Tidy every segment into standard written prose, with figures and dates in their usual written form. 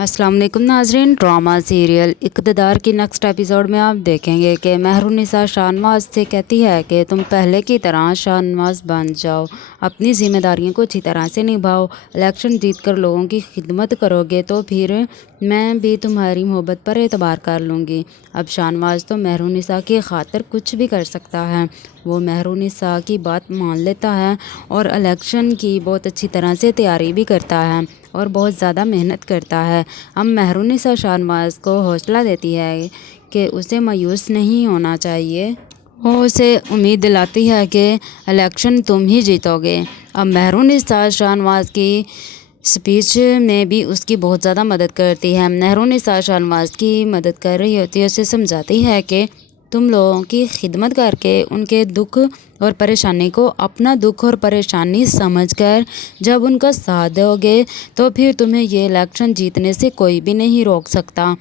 अस्सलाम वालेकुम नाज़रीन। ड्रामा सीरियल इक़्तिदार की नेक्स्ट एपिसोड में आप देखेंगे कि महरुनिसा शाहनवाज से कहती है कि तुम पहले की तरह शाहनवाज बन जाओ, अपनी ज़िम्मेदारियों को अच्छी तरह से निभाओ, इलेक्शन जीत कर लोगों की खिदमत करोगे तो फिर मैं भी तुम्हारी मोहब्बत पर एतबार कर लूँगी। अब शाहनवाज तो महरुनिसा की खातिर कुछ भी कर सकता है। वो महरुनिसा की बात मान लेता है और इलेक्शन की बहुत अच्छी तरह से तैयारी भी करता है और बहुत ज़्यादा मेहनत करता है। अब महरुनिसा शाहनवाज को हौसला देती है कि उसे मायूस नहीं होना चाहिए। वो उसे उम्मीद दिलाती है कि इलेक्शन तुम ही जीतोगे। अब महरुनिसा शाहनवाज की स्पीच में भी उसकी बहुत ज़्यादा मदद करती है। महरुनिसा शाहनवाज की मदद कर रही होती है, उसे समझाती है कि तुम लोगों की खिदमत करके उनके दुख और परेशानी को अपना दुख और परेशानी समझकर जब उनका साथ दोगे तो फिर तुम्हें ये इलेक्शन जीतने से कोई भी नहीं रोक सकता।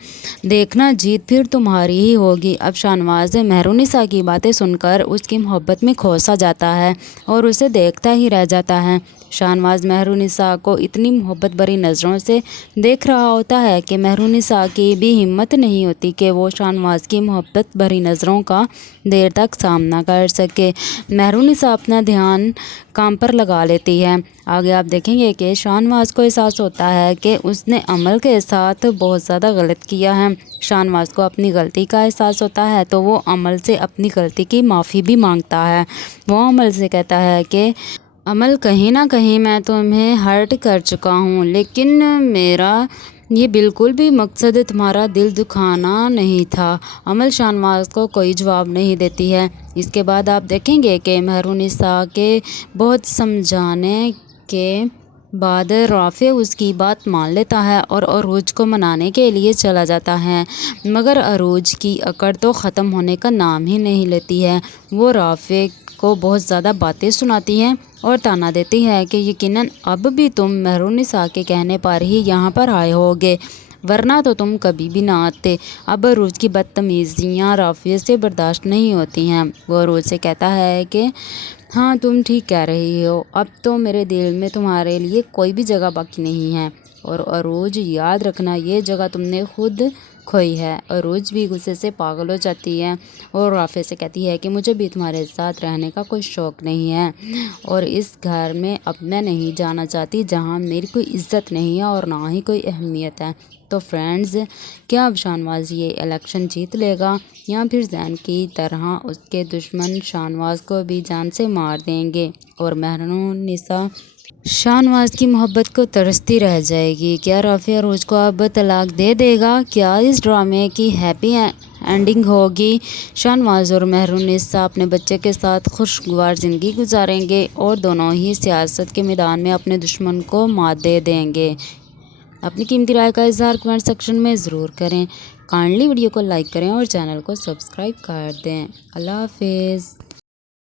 देखना, जीत फिर तुम्हारी ही होगी। अब शाहनवाज महरुनिसा की बातें सुनकर उसकी मोहब्बत में खो सा जाता है और उसे देखता ही रह जाता है। शाहनवाज महरुनिसा को इतनी मोहब्बत भरी नज़रों से देख रहा होता है कि महरुनिसा की भी हिम्मत नहीं होती कि वो शाहनवाज की मोहब्बत भरी नज़रों का देर तक सामना कर सके। महरुनिसा अपना ध्यान काम पर लगा लेती है। आगे आप देखेंगे कि शाहनवाज को एहसास होता है कि उसने अमल के साथ बहुत ज़्यादा गलत किया है। शाहनवाज को अपनी गलती का एहसास होता है तो वो अमल से अपनी गलती की माफ़ी भी मांगता है। वो अमल से कहता है कि अमल, कहीं ना कहीं मैं तुम्हें हर्ट कर चुका हूँ, लेकिन मेरा ये बिल्कुल भी मकसद तुम्हारा दिल दुखाना नहीं था। अमल शाहनवाज को कोई जवाब नहीं देती है। इसके बाद आप देखेंगे कि महरुनिसा के बहुत समझाने के बाद राफे उसकी बात मान लेता है और अरूज को मनाने के लिए चला जाता है, मगर अरूज की अकड़ तो ख़त्म होने का नाम ही नहीं लेती है। वो राफे को बहुत ज़्यादा बातें सुनाती है और ताना देती है कि यकीनन अब भी तुम महरुनिसा के कहने पर ही यहाँ पर आए होगे, वरना तो तुम कभी भी ना आते। अब अरूज की बदतमीज़ियाँ राफे से बर्दाश्त नहीं होती हैं। वो अरूज से कहता है कि हाँ, तुम ठीक कह रही हो, अब तो मेरे दिल में तुम्हारे लिए कोई भी जगह बाकी नहीं है। और अरूज, याद रखना, ये जगह तुमने खुद खोई है। अरूज भी गुस्से से पागल हो जाती है और राफे से कहती है कि मुझे भी तुम्हारे साथ रहने का कोई शौक़ नहीं है और इस घर में अब मैं नहीं जाना चाहती जहाँ मेरी कोई इज़्ज़त नहीं है और ना ही कोई अहमियत है। तो फ्रेंड्स, क्या अब शाहनवाज ये इलेक्शन जीत लेगा या फिर जैन की तरह उसके दुश्मन शाहनवाज को भी जान से मार देंगे और महरुनिसा शाहनवाज की मोहब्बत को तरसती रह जाएगी? क्या राफे अरूज को अब तलाक दे देगा? क्या इस ड्रामे की हैप्पी एंडिंग होगी? शाहनवाज और महरुनिसा अपने बच्चे के साथ खुशगवार ज़िंदगी गुजारेंगे और दोनों ही सियासत के मैदान में अपने दुश्मन को मात दे देंगे। अपनी कीमती राय का इज़हार कमेंट सेक्शन में ज़रूर करें। काइंडली वीडियो को लाइक करें और चैनल को सब्सक्राइब कर दें। अल्लाह हाफिज़।